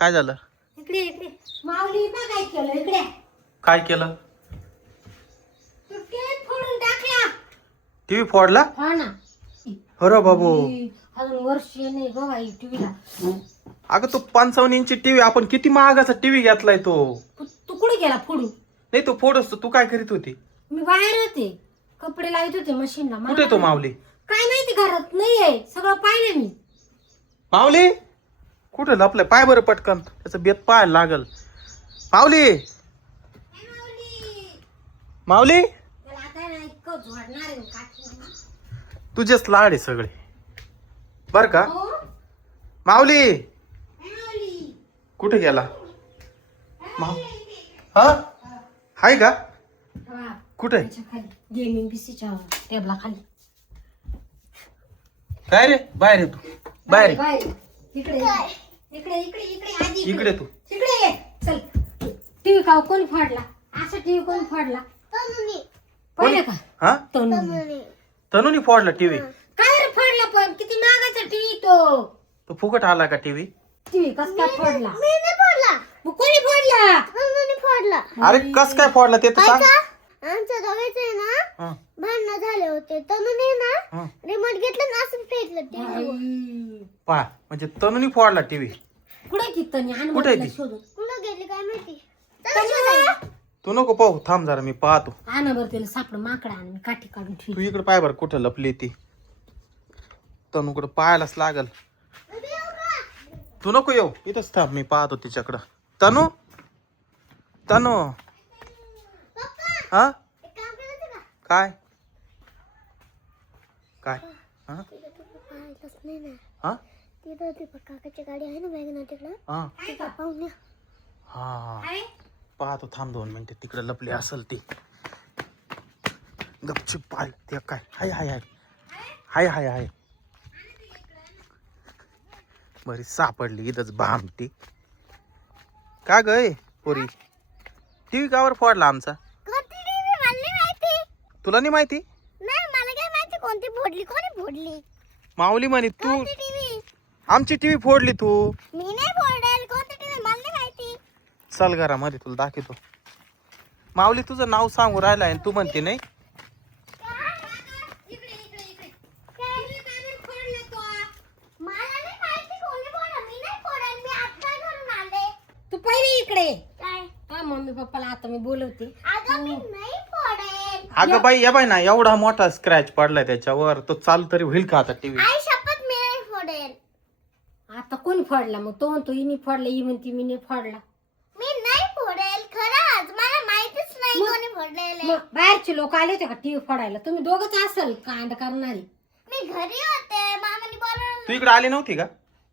काय झालं? इकडे इकडे माऊली बा काय केलं इकडे. काय केलं? तू टीव्ही फोडून टाकला. टीव्ही फोडला? हा ना. अरे बाबू, अजून वर्ष नाही ग बाई टीव्हीला. अगं तो 55 इंची टीव्ही, आपण किती महागाचा टीव्ही घेतलाय तो. तू कुठे गेला फोडून? नाही तो फोडस तू काय करीत होती? मी बाहेर होते, कपडे लावत होते मशीनला. कुठे तो माऊली? काय माहिती, घरात नाहीये, सगळं पाहिलं मी. माऊली कुठे लपलाय? पाय बरं पटकन, त्याचं बेत पाहायला लागल. माऊली, माऊली त्याला आता ना इतकं झोडणार आहे काठी. तुझेच लाड आहे सगळे बर का. हो? माऊली माऊली. कुठे गेला? हा हाय का? हा, कुठे? त्याच्या खाली गेमिंग पीसीच्या टेबला खाली. काय रे? बाहेर ये तू, बाहेर ये. बाहेर. इकडे इकडे इकडे इकडे आधी इकडे तू. इकडे ये. चल. टीव्ही का कोणी फाडला? असं टीव्ही कोणी फाडला? पाहिलं का? हा तनुनी. तनुनी फोडला टीव्ही. काय रे फाडला? पण किती महागाचा टीव्ही तो. तो फुकट आला का टीव्ही? टीव्ही कस काय फोडला? मी नाही फोडला. मग कोणी फोडला? तनुनी फोडला. अरे कस काय फोडला ते तर सांग. आमच्या दोघांचे ना हा, भांडण झाले होते. तनुनी ना हा. रिमोट घेतलं ना असं फेकलं टीव्ही. पहा म्हणजे तनुनी फोडला टीव्ही. कुठे की तनी? कुठे आहे ती? शोधून कुठे गेली काय माहिती. तू नको पाहू, थांब जरा मी पाहतो. आणा बरं त्याला सापड माकडा आणि मी काठी काढून तू ठेवी. इकडे पाय बरं कुठं लपली ती. तनुकडे पाहायलाच लागल. तू नको येऊ, इथंच थांब, मी पाहतो तिच्याकडं. तनु, तनु. हा काय काय? हा हा काकाची गाडी आहे ना वॅगन तिकडं. हा तिकडं पाहून या. हा पाहतो, थांब 2 मिनिटं. तिकडे लपली असल ती. गपचूप पाल ते. काय हाय हाय हाय हाय हाय हाय. बरी सापडली इथंच भामटी. का ग पोरी? टीव्ही कावर फोडला आमचा? तुला नाही माहिती? नाही मला काय माहिती कोणती फोडली, कोणी फोडली. माऊली म्हणे तू टीव्ही आमची टीव्ही फोडली तू. मी नाही फोडेल. कोणती टीव्ही मला नाही माहिती. चल घरामध्ये तुला दाखवतो. माऊली तुझं नाव सांगू राहिला आणि तू म्हणते नाही. तू पहिले इकडे काय. हा मम्मी पप्पाला आता मी बोलवते. अगं बाई या बाई ना, एवढा मोठा स्क्रॅच पडलाय त्याच्यावर. तो चालू तरी होईल का आता टीव्ही? आता कोण फोडला? मग तो म्हणतो हिने फोडला, ही म्हणती मी नाही फोडला. मी नाही फोडेल खरंच, मला माहितीच नाही कोणी फोडलेले. मग बाहेरचे लोक आले होते का टीव्ही फोडायला? तुम्ही दोघच असाल कांड करणारे. मी घरी होते, मामाने बोलवलं. तू इकडे आली नव्हती का?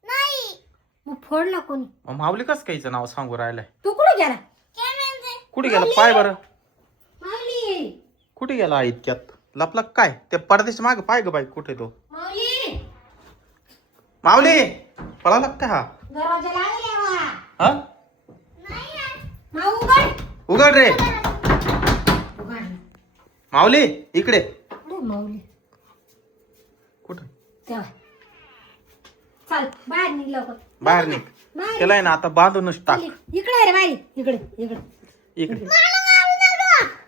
नाही. मग फोडला कोणी? मग माऊली कस काहीच नाव सांगू राहिलाय? तू कुठे गेला? कुठे गेला पाय बरं? माऊली. कुठे गेला इतक्यात? लपला काय? त्या पडद्याच्या मागे पाय ग बाई, कुठे तो? माऊली. माऊली पळाला का हा? दरवाजा लागला. हा माऊ उघड. उघड रे. उघड. माऊली इकडे. माऊली कुठे? तेव्हा चल बाहेर निघ लवकर. बाहेर निघ. केलाय ना आता, बांधूनच टाक. इकडे रे बाहेर. इकडे इकडे इकडे.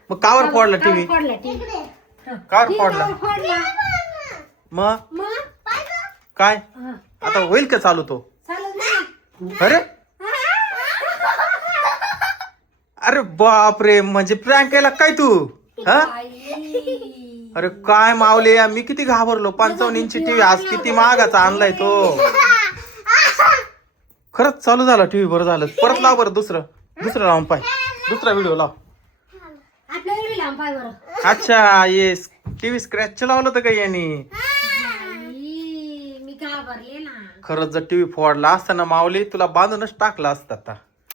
मग कावर फोडला टीव्ही? फोडला टीव्ही. कावर फोडला? फोडला. मग मग काय हा. आता होईल का चालू तो? चालत नाही. अरे अरे बाप रे, म्हणजे प्रँक केला काय तू? हा आई. अरे काय माऊली, मी किती घाबरलो. 55 इंची टीव्ही आज किती महागाचा आणलाय तो. खरंच चालू झाला टीव्ही. बरं झालं. परत लाव बरं दुसरं लावून पाय. दुसरा व्हिडिओ लाव. आपल्या एवढी लांब पाय बरं. अच्छा ये टीव्ही स्क्रॅच लावलं होतं का यांनी? मी घाबरले ना. खरंच जर टीव्ही फोडला असता ना माऊली, तुला बांधूनच टाकला असता आता.